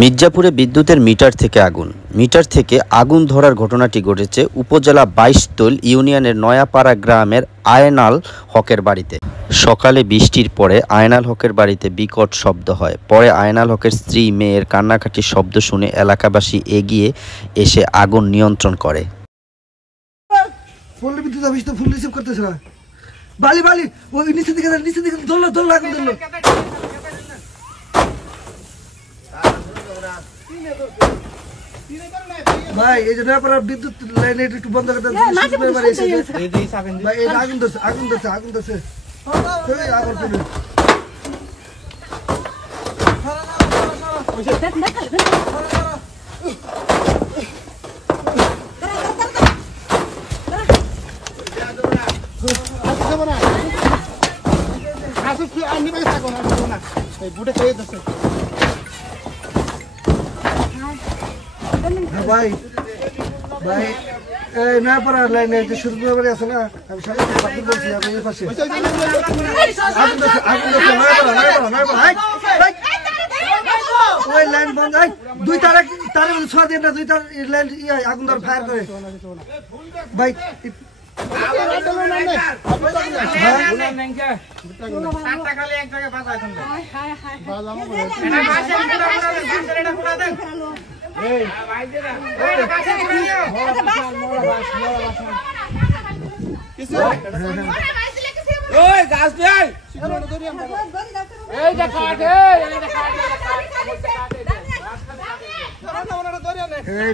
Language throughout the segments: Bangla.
মির্জাপুরে বিদ্যুতের মিটার থেকে আগুন ধরার ঘটনাটি ঘটেছে উপজেলা 22 তৈল ইউনিয়নের নয়াপাড়া গ্রামের আয়নাল হকের বাড়িতে। সকালে বৃষ্টির পরে আয়নাল হকের বাড়িতে বিকট শব্দ হয়। পরে আয়নাল হকের স্ত্রী মেয়ের কান্নাকাটির শব্দ শুনে এলাকাবাসী এগিয়ে এসে আগুন নিয়ন্ত্রণ করে। ভাই এই যে নয়াপাড়া বিদ্যুৎ লাইন একটু বন্ধ করে দেন। ভাই এই আগুন ধরছে আগুন ধরছে আগুন ধরছে আবার পড়ে ভাই ভাই এই নয়াপাড়া লাইনে যে শুরু করে আছে না, আমি সামনে বলছি আমি এই পাশে আগুন ধরছে ওই লাইন বন্ধ। দুই তার ছোঁয়া দিয়ে না, দুই তার লাইন আগুন ধর ফায়ার করে ভাই।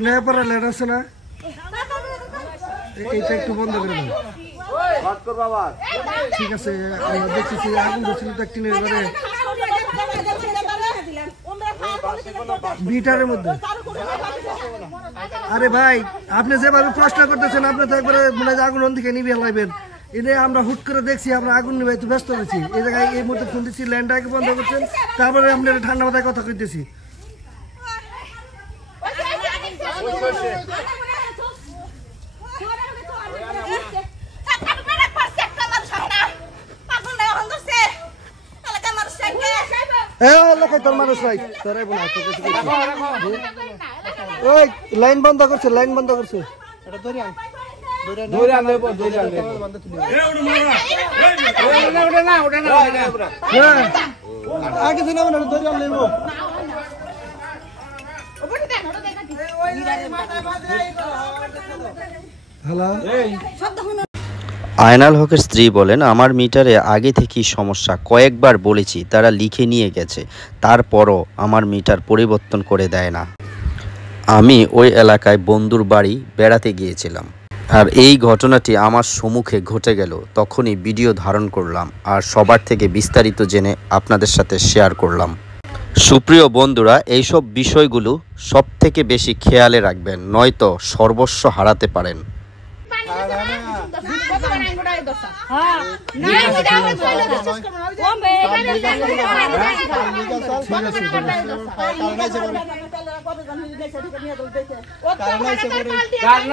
নয়াপাড়া লাইন আছে না, এইটা একটু বন্ধ করে দেন। ঠিক আছে দেখতেছি আগুন ধরছিল তো একটি বিটারের মধ্যে। আরে ভাই আপনি যেভাবে প্রশ্ন করতেছেন আপনি তো একবারে মনে হয় আগুন দিকে নিভিয়ে লাইবেন। এটা আমরা হুট করে দেখছি আমরা আগুন নিবে একটু ব্যস্ত হয়েছি। এই জায়গায় এই মুহূর্তে ফোন দিচ্ছি, ল্যান্ডটাকে বন্ধ করছেন, তারপরে আপনার ঠান্ডা মাথায় কথা কইতেছি। লাইন বন্ধ করছে, লাইন বন্ধ করছে। আগে আয়নাল হকের স্ত্রী বলেন, আমার মিটারে আগে থেকেই সমস্যা, কয়েকবার বলেছি, তারা লিখে নিয়ে গেছে, তারপরও আমার মিটার পরিবর্তন করে দেয় না। আমি ওই এলাকায় বন্ধুর বাড়ি বেড়াতে গিয়েছিলাম, আর এই ঘটনাটি আমার সম্মুখে ঘটে গেল। তখনই ভিডিও ধারণ করলাম আর সবার থেকে বিস্তারিত জেনে আপনাদের সাথে শেয়ার করলাম। সুপ্রিয় বন্ধুরা, এইসব বিষয়গুলো সব থেকে বেশি খেয়ালে রাখবেন, নয়তো সর্বস্ব হারাতে পারেন। কারণ